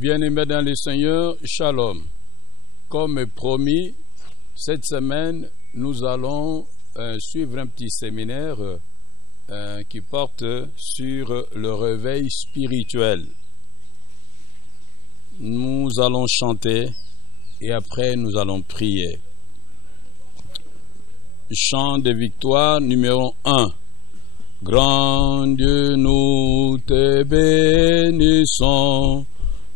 Bien-aimés dans le Seigneur, Shalom. Comme promis, cette semaine, nous allons suivre un petit séminaire qui porte sur le réveil spirituel. Nous allons chanter et après nous allons prier. Chant de victoire numéro 1. Grand Dieu, nous te bénissons.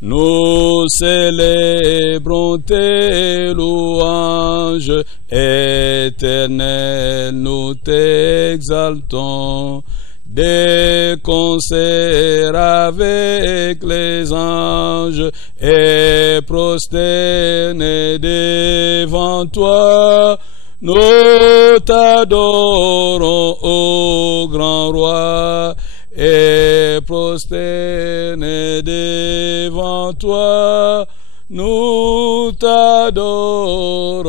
Nous célébrons tes louanges, éternel, nous t'exaltons. Des concerts avec les anges et prosternés devant toi, nous t'adorons, ô grand roi. Et prosternés devant toi, nous t'adorons,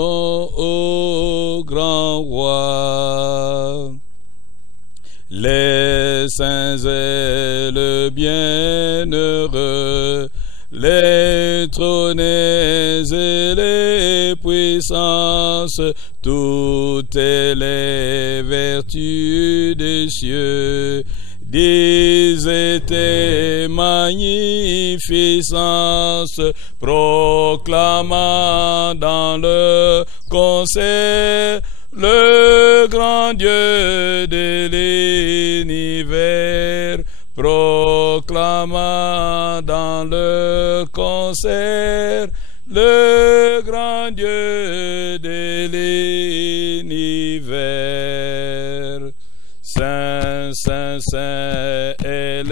ô grand roi. Les saints et le bienheureux, les trônés et les puissances, toutes les vertus des cieux, disent tes magnificences, proclamant dans le concert le grand Dieu de l'univers, proclamant dans le concert le grand Dieu de l'univers. Saint, Saint, Saint est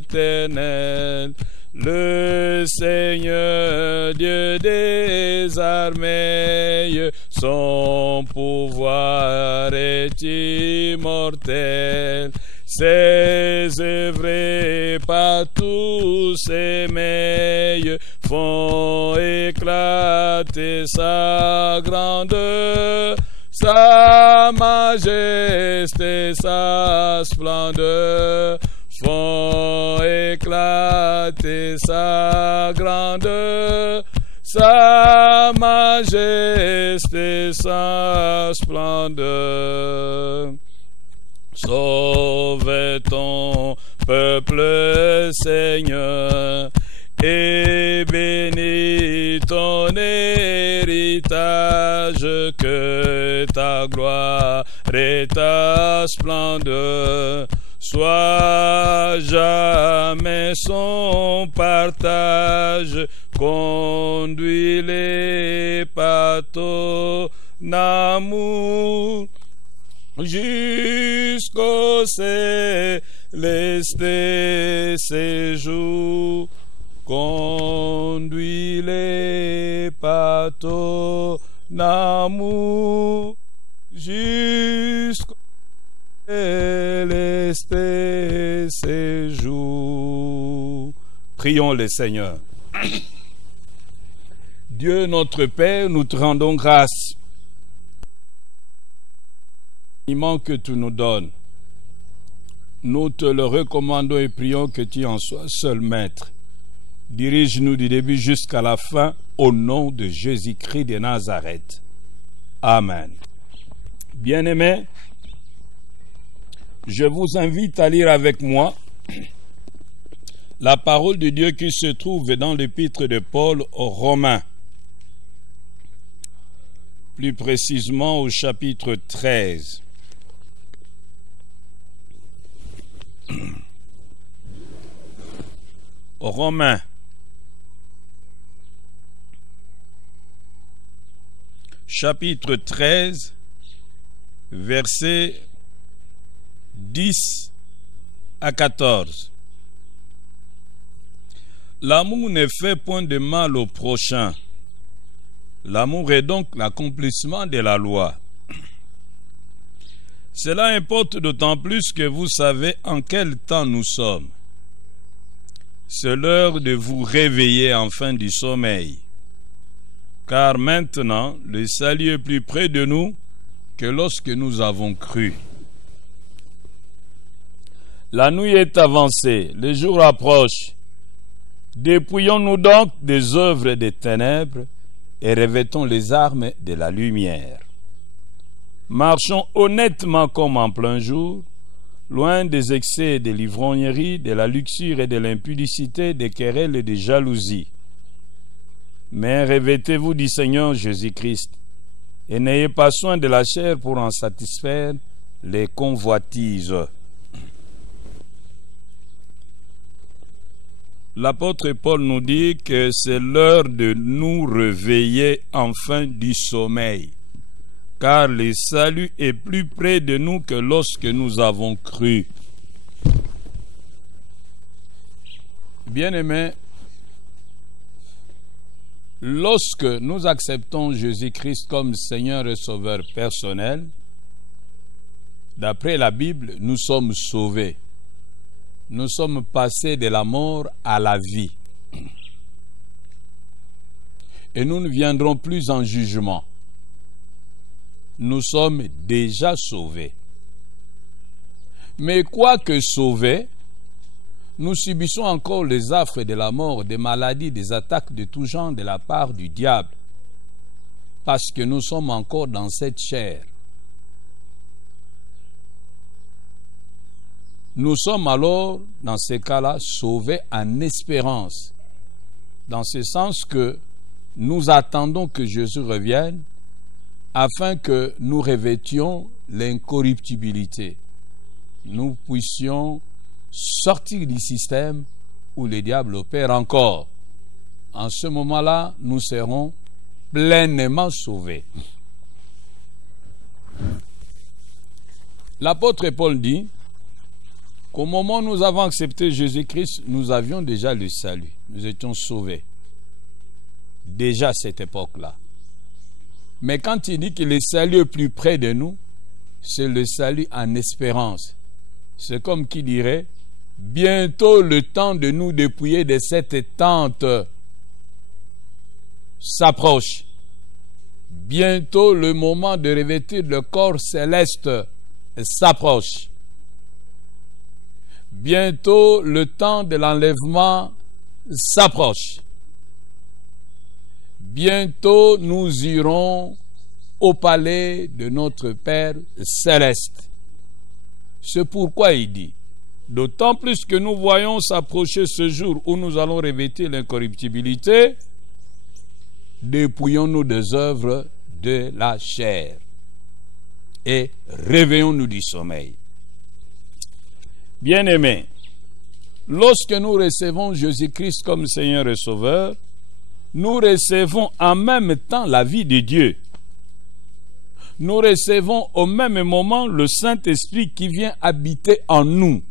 l'Éternel, le Seigneur Dieu des armées. Son pouvoir est immortel, ses œuvres par tous ses merveilles font éclater sa grandeur, sa majesté, sa splendeur font éclater sa grandeur, sa majesté, sa splendeur. Sauve ton peuple, Seigneur, et bénis ton héritage, que ta gloire et ta splendeur soient jamais son partage. Conduis-les par ton amour jusqu'au céleste séjour. Conduis-les par ton amour jusqu'au céleste séjour. Prions le Seigneur. Dieu notre Père, nous te rendons grâce que tu nous donnes. Nous te le recommandons et prions que tu en sois seul maître. Dirige-nous du début jusqu'à la fin, au nom de Jésus-Christ de Nazareth. Amen. Bien-aimés, je vous invite à lire avec moi la parole de Dieu qui se trouve dans l'épître de Paul aux Romains, plus précisément au chapitre 13. Aux Romains, chapitre 13, versets 10 à 14. L'amour ne fait point de mal au prochain. L'amour est donc l'accomplissement de la loi. Cela importe d'autant plus que vous savez en quel temps nous sommes. C'est l'heure de vous réveiller enfin du sommeil. Car maintenant, le salut est plus près de nous que lorsque nous avons cru. La nuit est avancée, le jour approche. Dépouillons-nous donc des œuvres des ténèbres et revêtons les armes de la lumière. Marchons honnêtement comme en plein jour, loin des excès, des livrogneries, de la luxure et de l'impudicité, des querelles et des jalousies. Mais revêtez-vous du Seigneur Jésus-Christ et n'ayez pas soin de la chair pour en satisfaire les convoitises. L'apôtre Paul nous dit que c'est l'heure de nous réveiller enfin du sommeil, car le salut est plus près de nous que lorsque nous avons cru. Bien-aimés, lorsque nous acceptons Jésus-Christ comme Seigneur et Sauveur personnel, d'après la Bible, nous sommes sauvés. Nous sommes passés de la mort à la vie. Et nous ne viendrons plus en jugement. Nous sommes déjà sauvés. Mais quoique sauvés, nous subissons encore les affres de la mort, des maladies, des attaques de tout genre de la part du diable, parce que nous sommes encore dans cette chair. Nous sommes alors, dans ces cas-là, sauvés en espérance, dans ce sens que nous attendons que Jésus revienne afin que nous revêtions l'incorruptibilité. Nous puissions sortir du système où le diable opère encore. En ce moment-là, nous serons pleinement sauvés. L'apôtre Paul dit qu'au moment où nous avons accepté Jésus-Christ, nous avions déjà le salut. Nous étions sauvés. Déjà à cette époque-là. Mais quand il dit que le salut est plus près de nous, c'est le salut en espérance. C'est comme qui dirait, bientôt le temps de nous dépouiller de cette tente s'approche. Bientôt le moment de revêtir le corps céleste s'approche. Bientôt le temps de l'enlèvement s'approche. Bientôt nous irons au palais de notre Père céleste. C'est pourquoi il dit, d'autant plus que nous voyons s'approcher ce jour où nous allons revêtir l'incorruptibilité, dépouillons-nous des œuvres de la chair et réveillons-nous du sommeil. Bien-aimés, lorsque nous recevons Jésus-Christ comme Seigneur et Sauveur, nous recevons en même temps la vie de Dieu. Nous recevons au même moment le Saint-Esprit qui vient habiter en nous.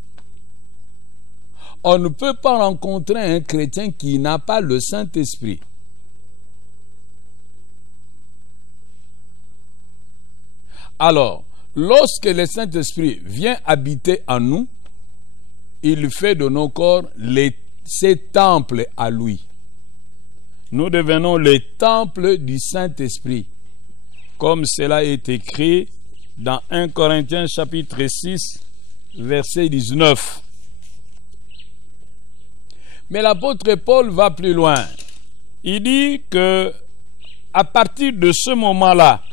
On ne peut pas rencontrer un chrétien qui n'a pas le Saint-Esprit. Alors, lorsque le Saint-Esprit vient habiter en nous, il fait de nos corps ses temples à lui. Nous devenons les temples du Saint-Esprit, comme cela est écrit dans 1 Corinthiens chapitre 6, verset 19. Mais l'apôtre Paul va plus loin. Il dit que à partir de ce moment-là,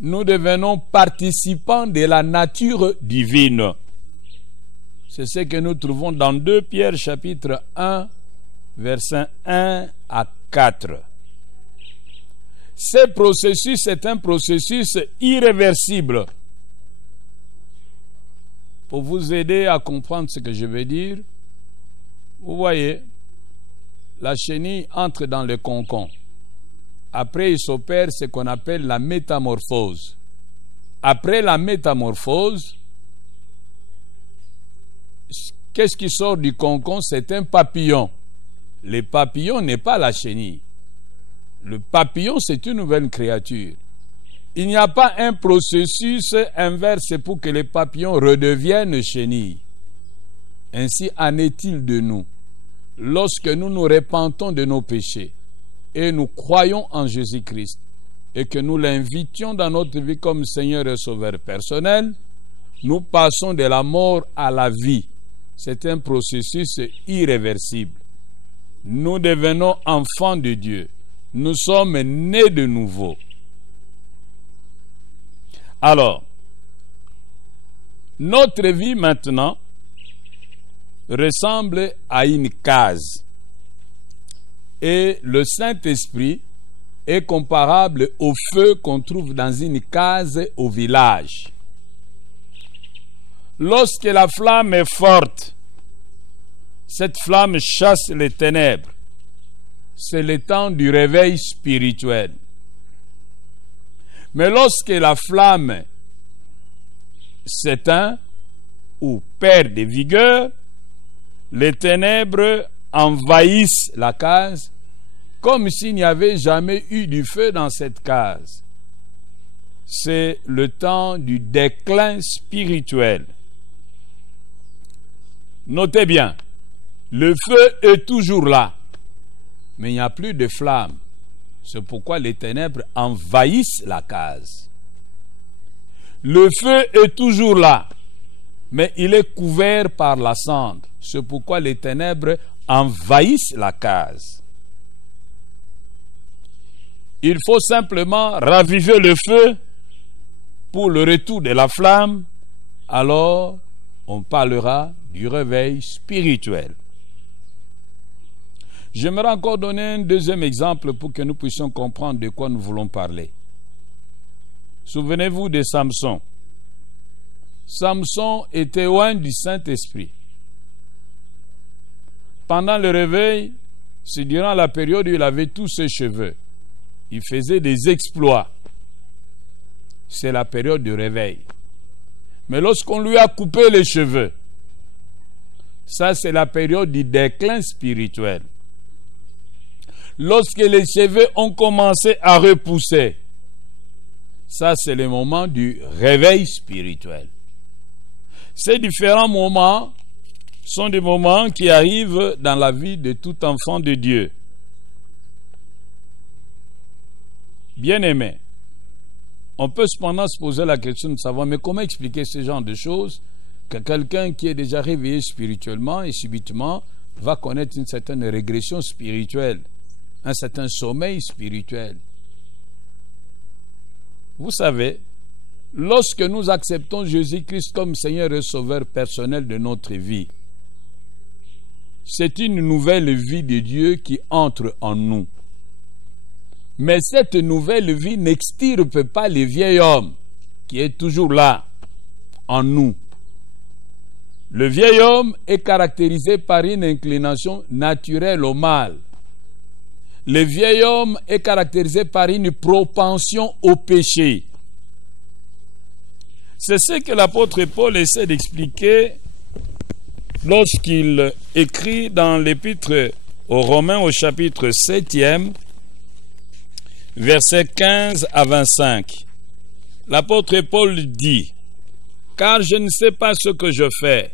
nous devenons participants de la nature divine. C'est ce que nous trouvons dans 2 Pierre chapitre 1, versets 1 à 4. Ce processus est un processus irréversible. Pour vous aider à comprendre ce que je veux dire, vous voyez, la chenille entre dans le concombre. Après, il s'opère ce qu'on appelle la métamorphose. Après la métamorphose, qu'est-ce qui sort du concombre? C'est un papillon. Le papillon n'est pas la chenille. Le papillon, c'est une nouvelle créature. Il n'y a pas un processus inverse pour que les papillons redeviennent chenilles. Ainsi en est-il de nous. Lorsque nous nous repentons de nos péchés et nous croyons en Jésus-Christ et que nous l'invitions dans notre vie comme Seigneur et Sauveur personnel, nous passons de la mort à la vie. C'est un processus irréversible. nous devenons enfants de Dieu. Nous sommes nés de nouveau. Alors, notre vie maintenant ressemble à une case. Et le Saint-Esprit est comparable au feu qu'on trouve dans une case au village. Lorsque la flamme est forte, cette flamme chasse les ténèbres. C'est le temps du réveil spirituel. Mais lorsque la flamme s'éteint ou perd de vigueur, les ténèbres envahissent la case comme s'il n'y avait jamais eu du feu dans cette case. C'est le temps du déclin spirituel. Notez bien, le feu est toujours là, mais il n'y a plus de flamme. C'est pourquoi les ténèbres envahissent la case. Le feu est toujours là, mais il est couvert par la cendre. C'est pourquoi les ténèbres envahissent la case. Il faut simplement raviver le feu pour le retour de la flamme. Alors, on parlera du réveil spirituel. J'aimerais encore donner un deuxième exemple pour que nous puissions comprendre de quoi nous voulons parler. Souvenez-vous de Samson. Samson était loin du Saint-Esprit. Pendant le réveil, c'est durant la période où il avait tous ses cheveux. Il faisait des exploits. C'est la période du réveil. Mais lorsqu'on lui a coupé les cheveux, ça c'est la période du déclin spirituel. Lorsque les cheveux ont commencé à repousser, ça c'est le moment du réveil spirituel. Ces différents moments sont des moments qui arrivent dans la vie de tout enfant de Dieu. Bien-aimé, on peut cependant se poser la question de savoir, mais comment expliquer ce genre de choses que quelqu'un qui est déjà réveillé spirituellement et subitement va connaître une certaine régression spirituelle, un certain sommeil spirituel. Vous savez, lorsque nous acceptons Jésus-Christ comme Seigneur et Sauveur personnel de notre vie, c'est une nouvelle vie de Dieu qui entre en nous. Mais cette nouvelle vie n'extirpe pas le vieil homme qui est toujours là, en nous. Le vieil homme est caractérisé par une inclination naturelle au mal. Le vieil homme est caractérisé par une propension au péché. C'est ce que l'apôtre Paul essaie d'expliquer lorsqu'il écrit dans l'épître aux Romains au chapitre 7e, versets 15 à 25. L'apôtre Paul dit: « Car je ne sais pas ce que je fais.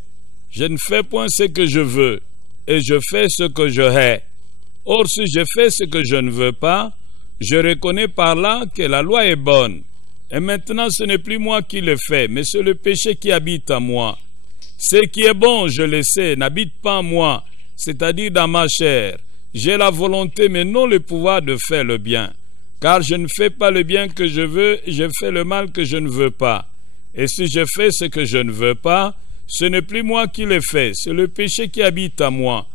Je ne fais point ce que je veux, et je fais ce que je hais. Or, si je fais ce que je ne veux pas, je reconnais par là que la loi est bonne. Et maintenant, ce n'est plus moi qui le fais, mais c'est le péché qui habite en moi. Ce qui est bon, je le sais, n'habite pas en moi, c'est-à-dire dans ma chair. J'ai la volonté, mais non le pouvoir de faire le bien. Car je ne fais pas le bien que je veux, je fais le mal que je ne veux pas. Et si je fais ce que je ne veux pas, ce n'est plus moi qui le fais, c'est le péché qui habite en moi.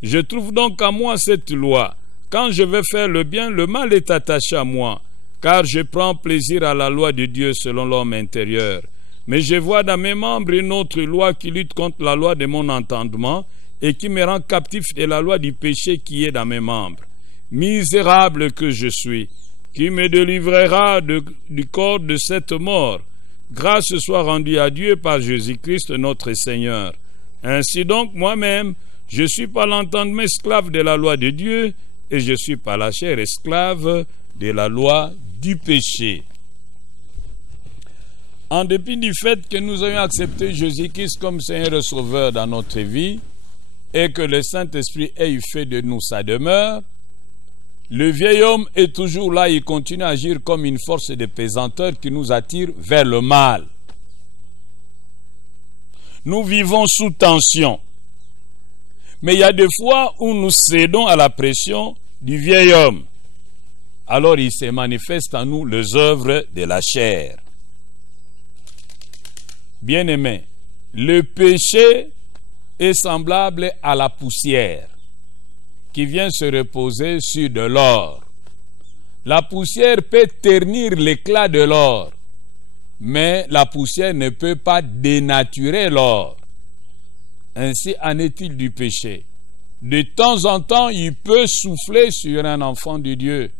Je trouve donc en moi cette loi. Quand je veux faire le bien, le mal est attaché à moi, car je prends plaisir à la loi de Dieu selon l'homme intérieur. Mais je vois dans mes membres une autre loi qui lutte contre la loi de mon entendement et qui me rend captif de la loi du péché qui est dans mes membres. Misérable que je suis, qui me délivrera du corps de cette mort? Grâce soit rendue à Dieu par Jésus-Christ notre Seigneur. Ainsi donc, moi-même, je suis par l'entendement esclave de la loi de Dieu, et je suis par la chair esclave de la loi du péché. En dépit du fait que nous ayons accepté Jésus-Christ comme Seigneur et Sauveur dans notre vie, et que le Saint-Esprit ait fait de nous sa demeure, le vieil homme est toujours là, il continue à agir comme une force de pesanteur qui nous attire vers le mal. Nous vivons sous tension. Mais il y a des fois où nous cédons à la pression du vieil homme. Alors il se manifeste en nous les œuvres de la chair. Bien-aimés, le péché est semblable à la poussière qui vient se reposer sur de l'or. La poussière peut ternir l'éclat de l'or, mais la poussière ne peut pas dénaturer l'or. Ainsi en est-il du péché. De temps en temps, il peut souffler sur un enfant de Dieu,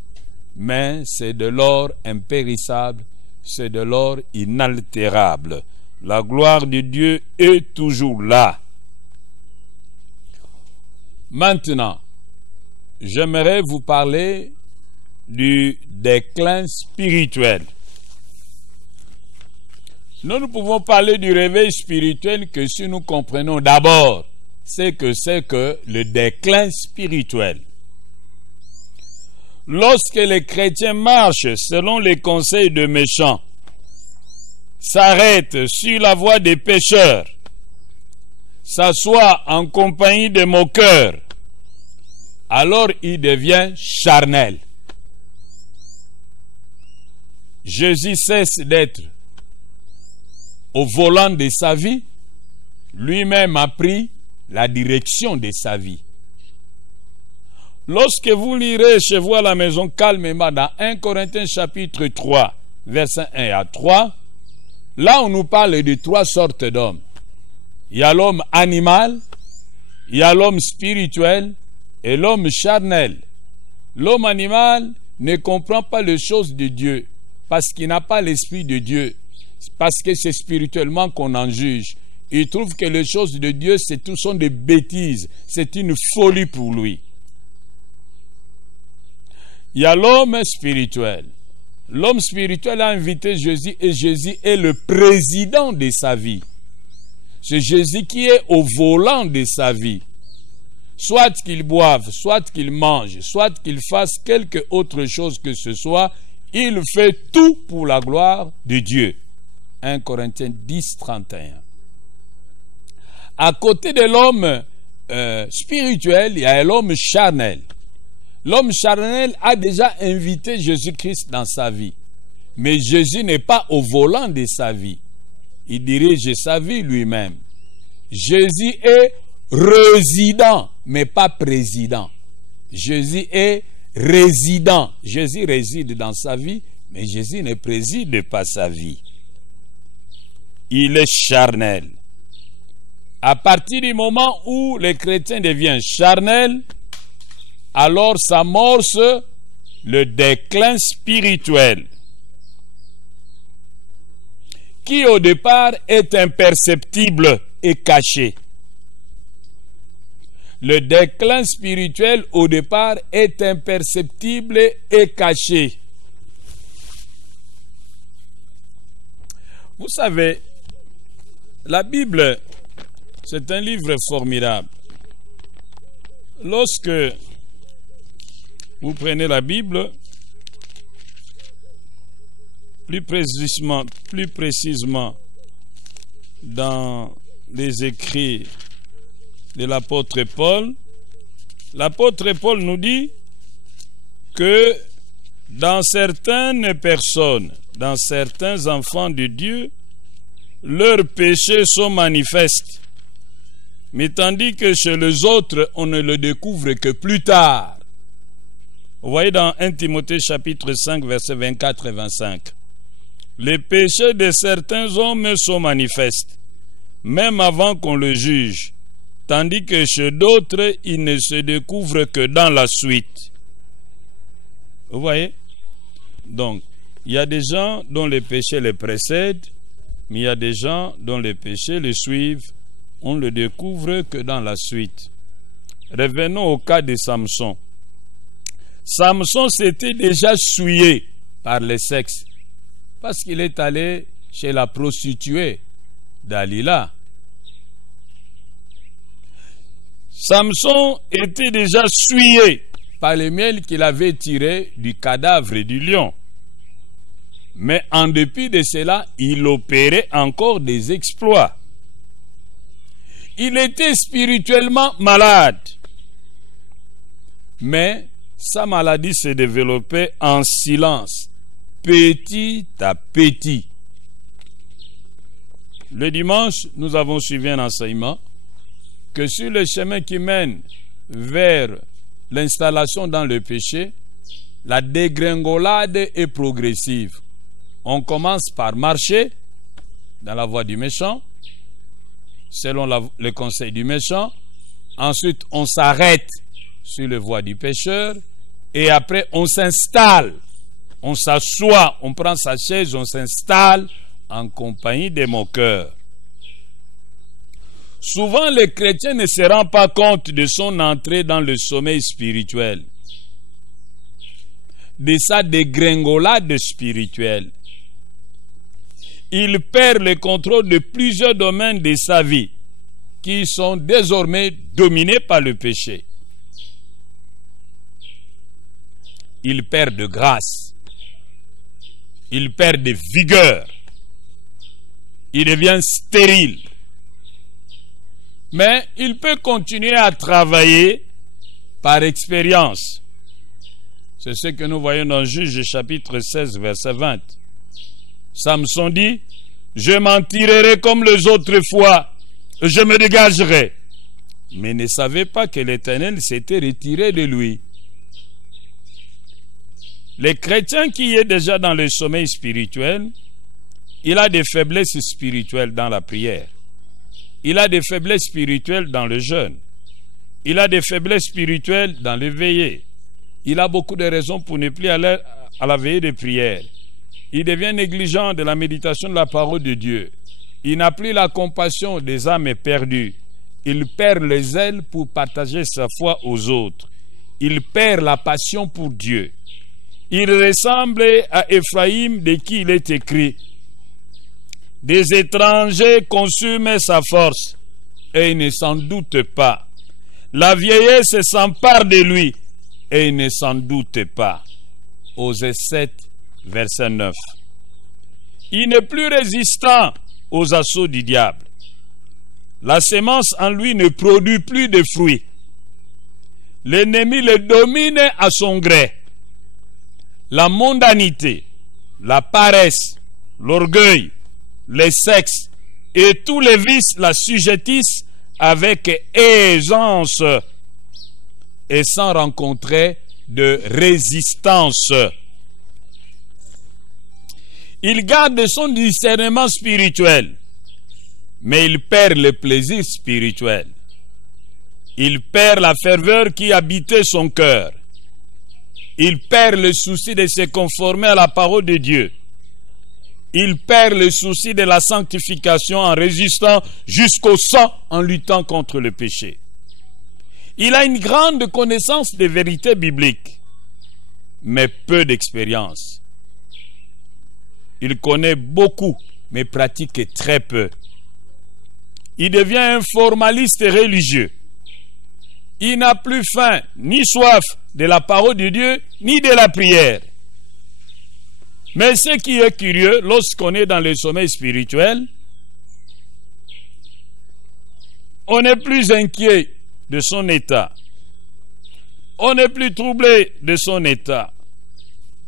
mais c'est de l'or impérissable, c'est de l'or inaltérable. La gloire de Dieu est toujours là. Maintenant, j'aimerais vous parler du déclin spirituel. Nous ne pouvons parler du réveil spirituel que si nous comprenons d'abord ce que c'est que le déclin spirituel. Lorsque les chrétiens marchent selon les conseils de méchants, s'arrêtent sur la voie des pécheurs, s'assoient en compagnie des moqueurs, alors il devient charnel. Jésus cesse d'être au volant de sa vie, lui-même a pris la direction de sa vie. Lorsque vous lirez chez vous à la maison calmement dans 1 Corinthiens chapitre 3, versets 1 à 3, là on nous parle de 3 sortes d'hommes. Il y a l'homme animal, il y a l'homme spirituel et l'homme charnel. L'homme animal ne comprend pas les choses de Dieu parce qu'il n'a pas l'esprit de Dieu, parce que c'est spirituellement qu'on en juge. Il trouve que les choses de Dieu, tout sont des bêtises, c'est une folie pour lui. Il y a l'homme spirituel. L'homme spirituel a invité Jésus et Jésus est le président de sa vie. C'est Jésus qui est au volant de sa vie. Soit qu'il boive, soit qu'il mange, soit qu'il fasse quelque autre chose que ce soit, il fait tout pour la gloire de Dieu. 1 Corinthiens 10, 31. À côté de l'homme spirituel, il y a l'homme charnel. L'homme charnel a déjà invité Jésus-Christ dans sa vie. Mais Jésus n'est pas au volant de sa vie. Il dirige sa vie lui-même. Jésus est résident, mais pas président. Jésus est résident. Jésus réside dans sa vie, mais Jésus ne préside pas sa vie. Il est charnel. À partir du moment où le chrétien devient charnel, alors s'amorce le déclin spirituel, qui au départ est imperceptible et caché. Le déclin spirituel au départ est imperceptible et caché. Vous savez, la Bible, c'est un livre formidable. Lorsque vous prenez la Bible, plus précisément dans les écrits de l'apôtre Paul nous dit que dans certaines personnes, dans certains enfants de Dieu, leurs péchés sont manifestes, mais tandis que chez les autres, on ne le découvre que plus tard. Vous voyez dans 1 Timothée chapitre 5, versets 24 et 25. Les péchés de certains hommes sont manifestes, même avant qu'on le juge, tandis que chez d'autres, ils ne se découvrent que dans la suite. Vous voyez? Donc, il y a des gens dont les péchés les précèdent, mais il y a des gens dont les péchés les suivent. On ne le découvre que dans la suite. Revenons au cas de Samson. Samson s'était déjà souillé par le sexe parce qu'il est allé chez la prostituée Dalila. Samson était déjà souillé par le miel qu'il avait tiré du cadavre du lion. Mais en dépit de cela, il opérait encore des exploits. Il était spirituellement malade. Mais sa maladie s'est développée en silence, petit à petit. Le dimanche, nous avons suivi un enseignement que sur le chemin qui mène vers l'installation dans le péché, la dégringolade est progressive. On commence par marcher dans la voie du méchant, selon le conseil du méchant. Ensuite, on s'arrête sur la voie du pécheur. Et après, on s'installe. On s'assoit, on prend sa chaise, on s'installe en compagnie des moqueurs. Souvent, le chrétien ne se rend pas compte de son entrée dans le sommeil spirituel, de sa dégringolade spirituelle. Il perd le contrôle de plusieurs domaines de sa vie qui sont désormais dominés par le péché. Il perd de grâce, il perd de vigueur, il devient stérile. Mais il peut continuer à travailler par expérience. C'est ce que nous voyons dans Juge chapitre 16, verset 20. Samson dit, « Je m'en tirerai comme les autres fois, je me dégagerai. » Mais ne savait pas que l'Éternel s'était retiré de lui. Le chrétien qui est déjà dans le sommeil spirituel, il a des faiblesses spirituelles dans la prière. Il a des faiblesses spirituelles dans le jeûne. Il a des faiblesses spirituelles dans le veillée. Il a beaucoup de raisons pour ne plus aller à la veillée de prière. Il devient négligent de la méditation de la parole de Dieu. Il n'a plus la compassion des âmes perdues. Il perd le zèle pour partager sa foi aux autres. Il perd la passion pour Dieu. Il ressemble à Éphraïm de qui il est écrit, « Des étrangers consument sa force, et il ne s'en doute pas. La vieillesse s'empare de lui, et il ne s'en doute pas. » Osée 7, verset 9. Il n'est plus résistant aux assauts du diable. La semence en lui ne produit plus de fruits. L'ennemi le domine à son gré. La mondanité, la paresse, l'orgueil, les sexes et tous les vices la sujettissent avec aisance et sans rencontrer de résistance. Il garde son discernement spirituel, mais il perd le plaisir spirituel. Il perd la ferveur qui habitait son cœur. Il perd le souci de se conformer à la parole de Dieu. Il perd le souci de la sanctification en résistant jusqu'au sang, en luttant contre le péché. Il a une grande connaissance des vérités bibliques, mais peu d'expérience. Il connaît beaucoup, mais pratique très peu. Il devient un formaliste religieux. Il n'a plus faim ni soif de la parole de Dieu, ni de la prière. Mais ce qui est curieux, lorsqu'on est dans le sommeil spirituel, on n'est plus inquiet de son état. On n'est plus troublé de son état.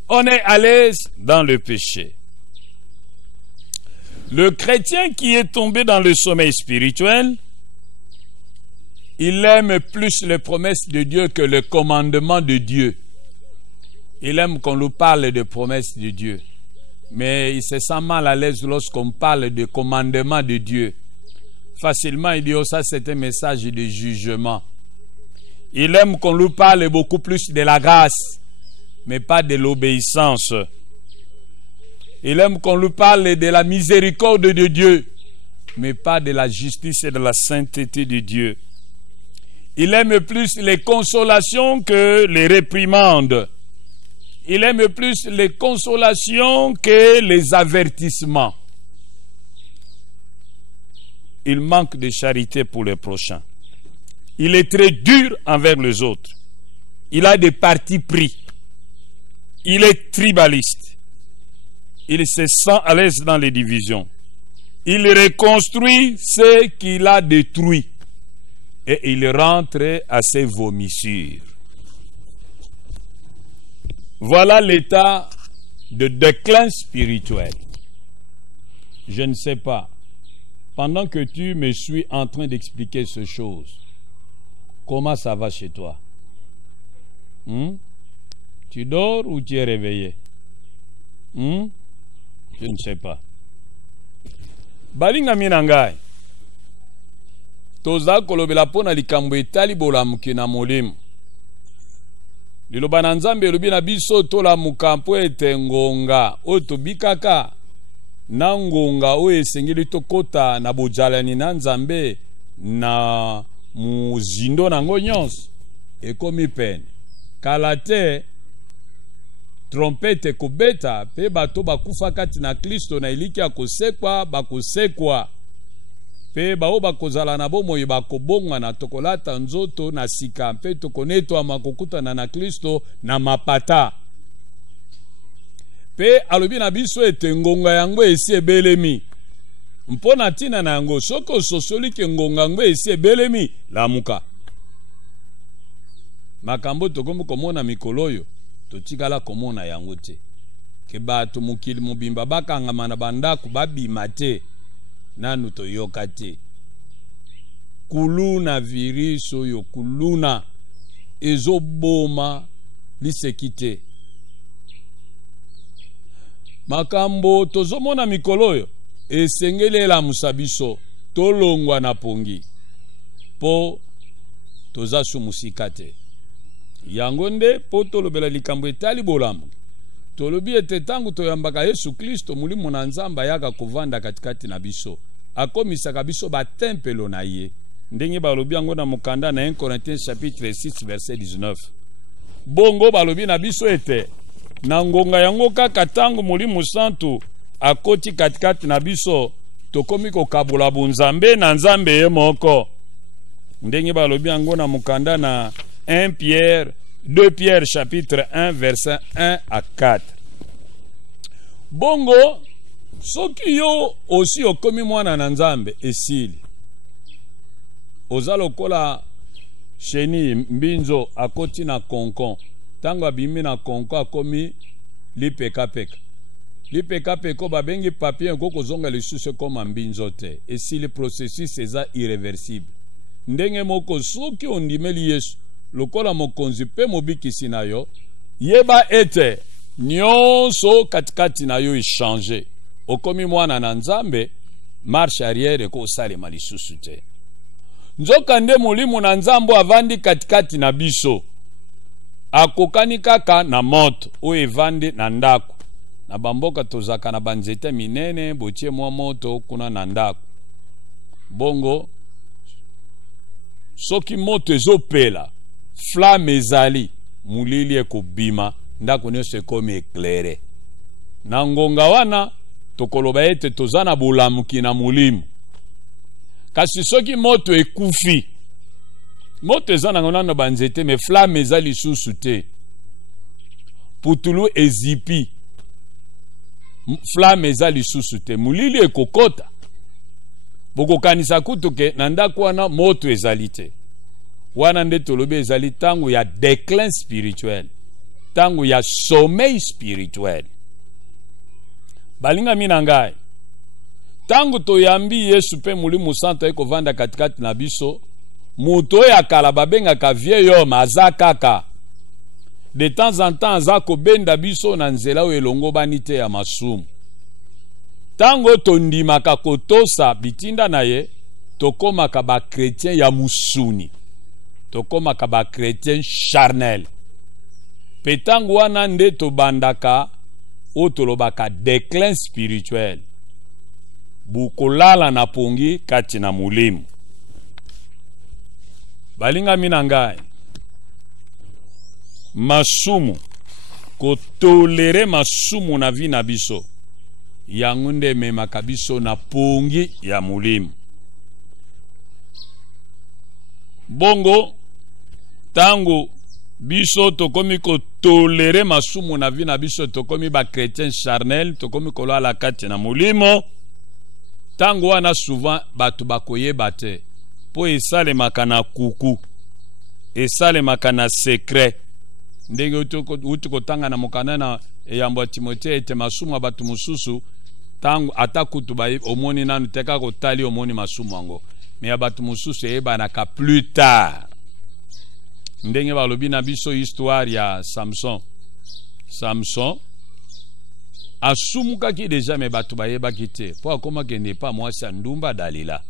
On est à l'aise dans le péché. Le chrétien qui est tombé dans le sommeil spirituel, il aime plus les promesses de Dieu que le commandement de Dieu. Il aime qu'on lui parle de promesses de Dieu. Mais il se sent mal à l'aise lorsqu'on parle de commandement de Dieu. Facilement, il dit, oh, ça c'est un message de jugement. Il aime qu'on lui parle beaucoup plus de la grâce, mais pas de l'obéissance. Il aime qu'on lui parle de la miséricorde de Dieu, mais pas de la justice et de la sainteté de Dieu. Il aime plus les consolations que les réprimandes. Il aime plus les consolations que les avertissements. Il manque de charité pour les prochains. Il est très dur envers les autres. Il a des partis pris. Il est tribaliste. Il se sent à l'aise dans les divisions. Il reconstruit ce qu'il a détruit. et il rentrait à ses vomissures. Voilà l'état de déclin spirituel. Je ne sais pas. Pendant que tu me suis en train d'expliquer ces choses, comment ça va chez toi? Tu dors ou tu es réveillé? Je ne sais pas. Balinga minangai. Toza kolobela pona likambo etali bolamuki na molimo. Liloba na Nzambe elobi na biso tolamuka mpo ete ngonga oyo tobikaka na ngonga oyo esengeli tokota na bojalani na Nzambe na muzindo nango nyonso ekomi pene. Kala te trompete kobeta pe bato bakufa kati na Kristo na eliki ya kosekwa bakosekwa pe bao bakozala na bomoi bakobongwa na tokolata nzoto na sika pe tokonetwa makokutana na Kristo na mapata pe alobi na biso ete ngonga yango esi ebelemi mpona ntina na yango soki ososoli ke ngonga yango esi ebelemi lamuka. Makambo tokomi komona mikolo oyo totikala komona yango te ke bato mokili mobimba bakangama na bandako babima te nanu toyoka te. Kuluna virus oyo kuluna ezoboma liseki te. Makambo tozomona mikolo oyo esengeli elamusa biso tolongwa na pongi po toza sumusika te. Yango nde po tolobela likambo etali bolamu tolobi ete tangu toyambaka Yesu Kristo mulimo na Nzambe yaka kovanda katikati na biso akomisaka biso batempelo na ye ndenge balobi yango na mokanda na 1 Corinthiens chapitre 6 verset 19. Bongo balobi na biso ete na ngonga yango kaka tangu mulimo santu akoti katikati na biso tokomi kokabula bunzambe na Nzambe ye moko ndenge balobi yango na mokanda na 2 Pierre chapitre 1 verset 1 à 4. Bongo soki yo osi okomi mwana na Nzambe esili oza lokola sheni mbinzo akoti na konkon tango abimi na konkon akomi lipekapeka lipekapeko babengi papier koko zonga lisusu koma mbinzo te esili processus eza irréversible ndenge moko soki ondimeli Yesu lokola mokonzi pe mobikisi na yo yeba ete nyonso katikati na yo echange okomi mwana na Nzambe marche arrière ko salema lisusu te. Nzoka nde molimo na Nzambe avandi katikati na biso akokani kaka na moto oyo evandi na ndako na bamboka tozaka na banzete minene botie mwa moto kuna na ndako bongo soki moto ezopela flamme ezali mulili ekobima ndako nyonso ekomi éclairé na ngonga wana tokoloba ete toza na bolamuki na mulimo. Kasi soki moto ekufi moto eza nango nano banzete me flamme eza lisusu te putulu ezipi flamme eza lisusu te mulili ekokota bokokanisa kutu ke na ndako wana moto ezali te. Wana nde tolobi ezali tango ya déclin spirituel tango ya sommeil spirituel. Balinga mina ngai tango toyambi Yesu pe mulimo santo ekovanda katikati na biso muto ya kala babengaka vieil homme aza kaka de temps en temps aza kobenda biso na nzela oyo elongobani te ya masumu. Tango tondimaka kotosa bitinda na ye tokomaka ba chrétien ya musuni tokomaka ba chrétien charnel pe tango wana nde tobandaka o tolobaka déclin spirituel bukolala na pongi kati na mulimo. Balinga mina ngai masumu kotolere masumu na vi na biso yango nde memaka biso na pongi ya mulimo. Bongo tango biso tokomi kotolere masumu na vi na biso tokomi ba chrétien charnel tokomi kolala kati na mulimo tango wana souvent batu bakoyeba te po esalemaka na kuku, esalemaka na secret. Ndenge utu kotanga na mokanda na eyambo Timothée ete masumu batu mususu tangu atakutu ba omoni nanu teka kotali omoni masumu ango. Me ya batu mususu ebanaka plus tard. Ndenge balobi na biso histoire ya Samson asumukaki deja me batu bayebaki te po akoma kende pa mwasi ndumba Dalila.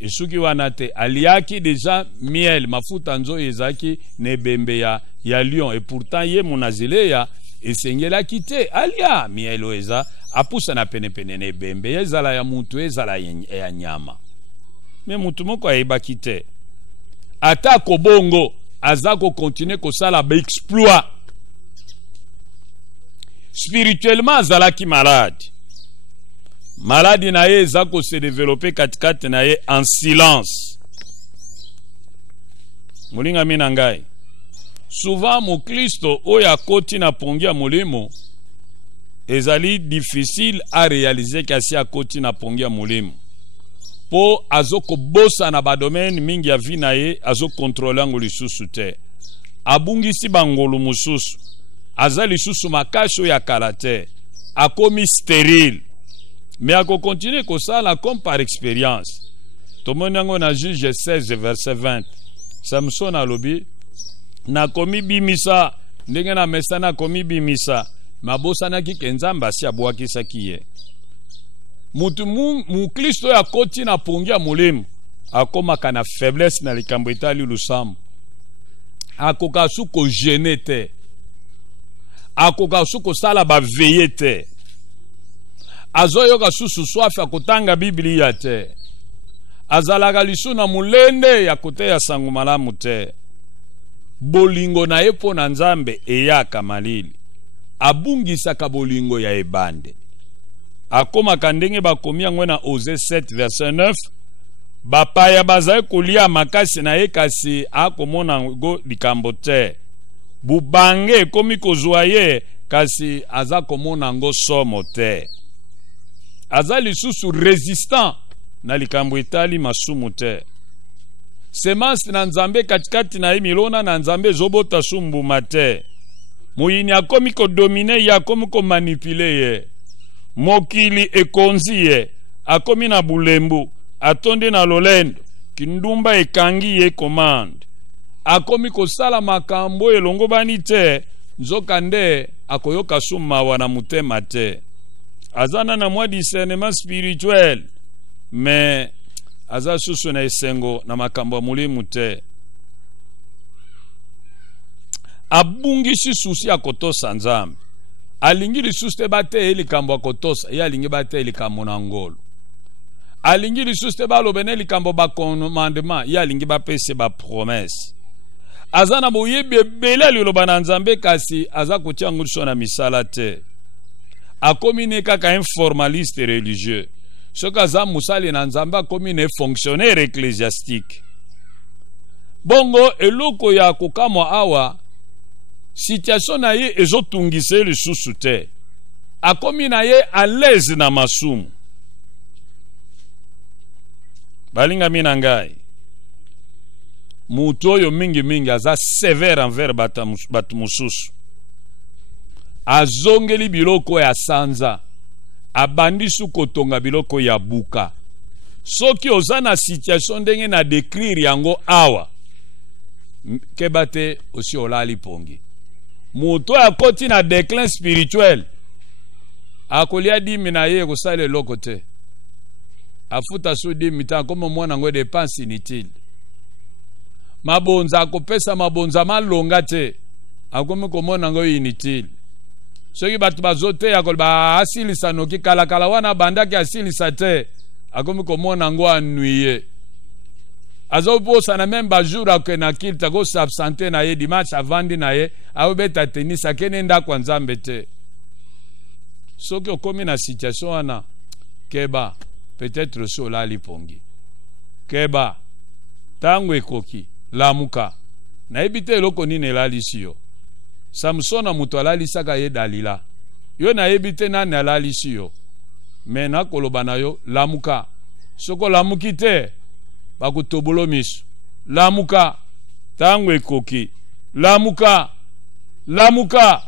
Esuki wana te aliaki deja miel mafuta nzo ezaki nebembe ya lion, et pourtant ye monazileya esengelaki te alia miel eza apusa na penepene nebembe ezala ya mutu ezala ya nyama. Me mutu moko ayebaki te ata kobongo azako continue kosala ba exploit. Spirituellement azalaki malade na ye ezako se développer katikati na ye en silence. Mulinga mina ngai souvent mukristo oyo akoti na pongi ya molimo ezali difficile à réaliser kasi akoti na pongi ya molimo po azoko bosa na badomaine mingi ya vie na ye azokontrole ngo lisusu te abungisi bangolu mususu aza lisusu makasho ya kalate akomi stérile. Mais ako continue kosala comme par expérience. Tomoni yango na Juge 16 verset 20. Samson alobi na komi bimisa ndenge na mesana komi bimisa mabosana ki kenzamba si abwakisa kiye. Mutu mukristo ya koti na pongi ya molimo akomaka na faiblesse na likambo etali lusamu. Akoka su ko gêner te. Akoka su ko sala ba veiller te. Azoyoka susu swafi akotanga Biblia te. Azalaka lisu na mulende ya kote ya sangu malamu te. Bolingo na epo na Nzambe eyaka malili. Abungisaka bolingo ya ebande. Akoma kandenge bakomi yango na Osée 7 verset 9. Bapaya bazaye kolia makasi na ye kasi akomona go likambo te. Bubange komi kozwa ye kasi aza komona ngo somo te. Aza lisusu résistant na likambo etali masumu te. Semence na Nzambe katikati na milona na Nzambe zobota sumbuma te. Muyini akomi ko domine ya akomi ko manipule ye. Mokili ekonzi ye akomi na bulembu atonde na lolendo kindumba ekangi ye commande. Akomi ko sala makambo elongo bani te nzoka nde akoyoka suma wana mutema te. Azana na mwa discernement spirituel mais aza susu na esengo na makambo mulimu te. Abungisi susi akotosa Nzambe alingi lisusu te bate elikambo akotosa ye alingi bate elikambo na ngolo. Alingi lisusu te balobene likambo ba commandement ye alingi bapese ba promesse. Azana boyebi ebele liloba na Nzambe kasi aza kotia nguliso na misala te. Akomi ne kaka un formaliste religieux. Soka za musali na Nzambe akomi ne fonctionnaire ecclésiastique. Bongo eloko ya kokamwa awa situation na ye ezotungise lisusu te. Akomi na ye à l'aise na masumu. Balinga mina ngai mutu oyo mingi aza sévère envers batu mususu. Azongeli biloko ya sanza abandisu kotonga biloko ya buka. Soki oza na situation ndenge na décrire yango awa kebate osi olali pongi. Mutu akoti na déclin spirituel akolia dimi na ye kosala eloko te. Afuta su dimi ta komo mwana ngo dépense inutile. Mabonza akopesa mabonza malonga te akomi komona ngo inutile. Soki batu bazote ya kolba asilisa noki kalakala wana bandaki asilisa te akomi komona ngo anuye. Azoposa na même jour akena kilta go s'absenter na ye dimanche avandi na ye aobeta tennis akene ndako Nzambe te. Soki okomi na situation wana keba peut-être so lali pongi. Keba tango ekoki lamuka na ebite eloko nini elalisi yo. Samson na mutu alalisaka ye Dalila. Yo na ebite nani alalisi yo. Mena koloba na yo lamuka. Soko lamuki te bakutobola miso. Lamuka tango ekoki. Lamuka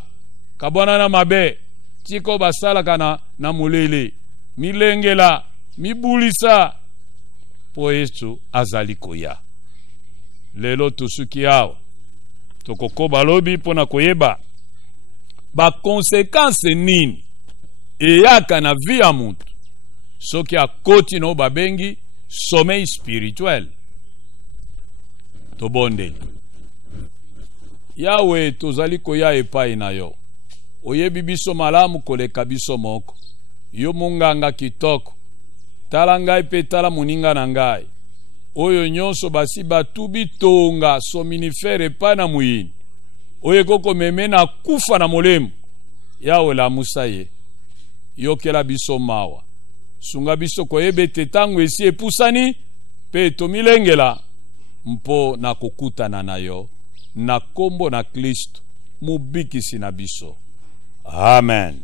kabwana na mabe tiko basalaka na mulele milengela mibulisa po Yesu azali koya. Lelo tosuki awa tokokoba lobi pona koyeba ba conséquence nini eyaka na vie ya mutu soki akoti no babengi sommeil spirituel. Tobondeli Yawe tozali koya epai na yo. Oyebi biso malamu koleka biso moko. Yo munganga kitoko. Tala ngai pe tala muninga na ngai. Oyo nyonso basi batubi tonga sominifere epai na muyini. Oye koko meme na kufa na molemu. Yawe la musaye. Yokela biso mawa. Sunga biso koyebe tetango esi epusani pe tomilengela mpo na kokutana na yo. Na kombo na Kristo mubikisi na biso. Amen.